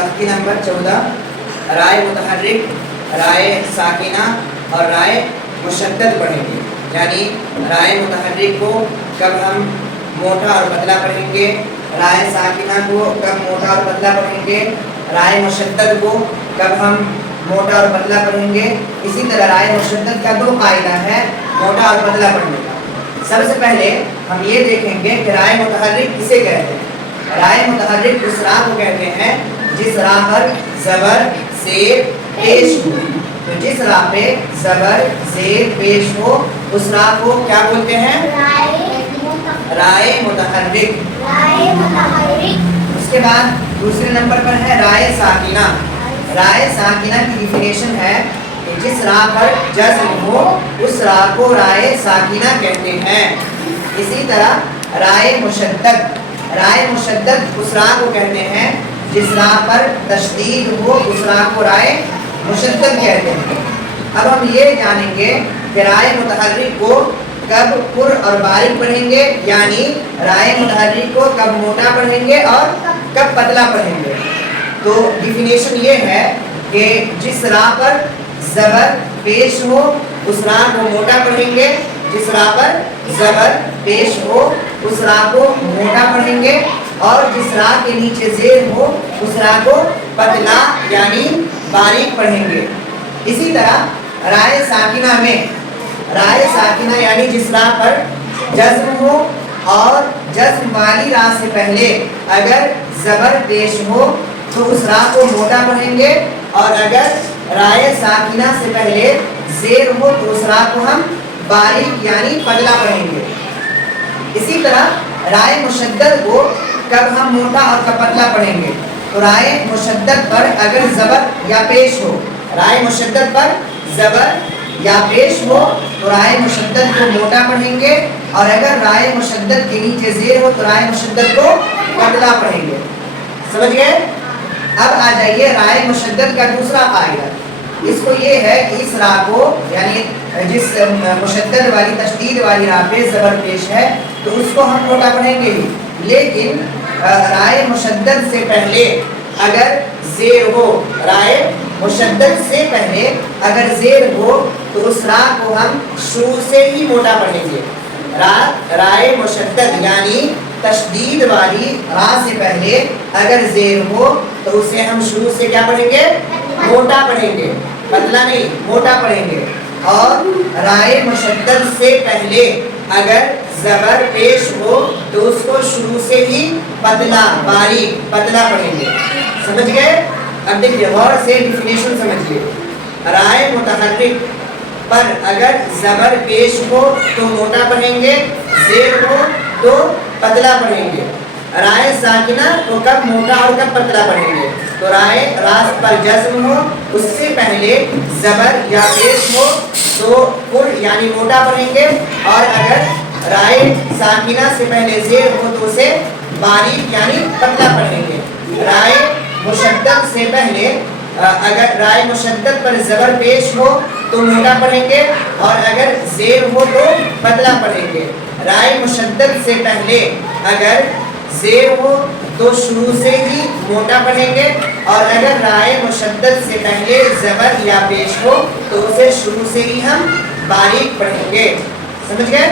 تختی نمبر 14 رائے متحرک، رائے ساکنہ اور رائے مشدد پڑھیں گے. یعنی رائے متحرک کو کب ہم موٹا اور پتلا پڑھیں گے، رائے ساکنہ کو کب موٹا اور پتلا پڑھیں گے، رائے مشدد کو کب ہم موٹا اور پتلا پڑھیں گے. اسی طرح رائے مشدد کا 2 قاعدہ ہے موٹا اور پتلا پڑھنے کا. سب سے پہلے ہم یہ دیکھیں گے کہ رائے متحرک کسے کہتے ہیں. رائے متحرک اس راہ کو کہتے ہیں جس راہ پر زبر زیر پیش ہو. تو جس راہ پہ زبر زیر پیش ہو اس راہ کو کیا بولتے ہیں؟ رائے متحرک. اس کے بعد دوسرے نمبر پر ہے رائے ساکنہ. رائے ساکنہ کی ڈیفینیشن ہے کہ جس راہ پر جزم ہو اس راہ کو رائے ساکنہ کہتے ہیں. اسی طرح رائے مشدد. رائے مشدد اس راہ کو کہتے ہیں جس راہ پر تشدید ہو اس راہ کو رائے مشدد کہتے ہیں. اب ہم یہ جانیں گے کہ رائے متحرک کو کب پر اور باریک پڑھیں گے، یعنی رائے متحرک کو کب موٹا پڑھیں گے اور کب پتلا پڑھیں گے. تو ڈیفینیشن یہ ہے کہ جس راہ پر زبر پیش ہو اس راہ کو موٹا پڑھیں گے، جس راہ پر زبر پیش ہو اس راہ کو موٹا پڑھیں گے، اور جس راہ کے نیچے زیر ہو اس راہ کو پتلا یعنی باریک پڑھیں گے. اسی طرح رائے ساکنہ میں رائے ساکنہ یعنی جس راہ پر جزم ہو اور جزم والی راہ سے پہلے اگر زبر پیش ہو تو اس راہ کو موٹا پڑھیں گے، اور اگر رائے ساکنہ سے پہلے زیر ہو تو اس راہ کو ہم باریک یعنی پتلا پڑھیں گے. اسی طرح رائے مشدد کو کب ہم موٹا اور کب پتلا پڑھیں گے. تو رائے مشدد پر اگر زبر یا پیش ہو، رائے مشدد پر زبر یا پیش ہو تو رائے مشدد کو موٹا پڑھیں گے، اور اگر رائے مشدد کے نیچے زیر ہو تو رائے مشدد کو پتلا پڑھیں گے. سمجھ گئے؟ اب آ جائیے رائے مشدد کا دوسرا قاعدہ. اس کو یہ ہے کہ اس راہ کو یعنی جس مشدد والی تشدید والی راہ پہ زبر پیش ہے تو اس کو ہم موٹا پڑھیں گے ہی، لیکن رائے مشدد سے پہلے اگر زیر ہو، رائے مشدد سے پہلے اگر زیر ہو تو اس راہ کو ہم شروع سے ہی موٹا پڑھیں گے. رائے مشدد یعنی تشدید والی راہ سے پہلے اگر زیر ہو تو اسے ہم شروع سے کیا پڑھیں گے؟ موٹا پڑھیں گے، پتلا نہیں، موٹا پڑھیں گے. اور رائے مشدد سے پہلے اگر زبر پیش ہو تو اس کو شروع سے ہی پتلا باریک پتلا پڑھیں گے. سمجھ گئے؟ اب دیکھیے غور سے ڈیفینیشن سمجھیے. رائے متحرک پر اگر زبر پیش ہو تو موٹا پڑھیں گے، زیر ہو تو پتلا پڑھیں گے. رائے ساکنہ تو کب موٹا اور کب پتلا پڑھیں گے. تو رائے راست پر جزم ہو اس سے پہلے زبر یا پیش ہو تو پر یعنی موٹا پڑھیں گے، اور اگر رائے ساکنہ سے پہلے زیر ہو تو اسے باریک یعنی پتلا پڑھیں گے. رائے مشدد سے پہلے اگر رائے مشدد پر زبر پیش ہو تو موٹا پڑھیں گے، اور اگر زیر ہو تو پتلا پڑھیں گے. رائے مشدد سے پہلے اگر زیر ہو تو شروع سے ہی موٹا پڑھیں گے، اور اگر رائے مشدد سے پہلے زبر یا پیش ہو تو اسے شروع سے ہی ہم باریک پڑھیں گے. سمجھ گئے؟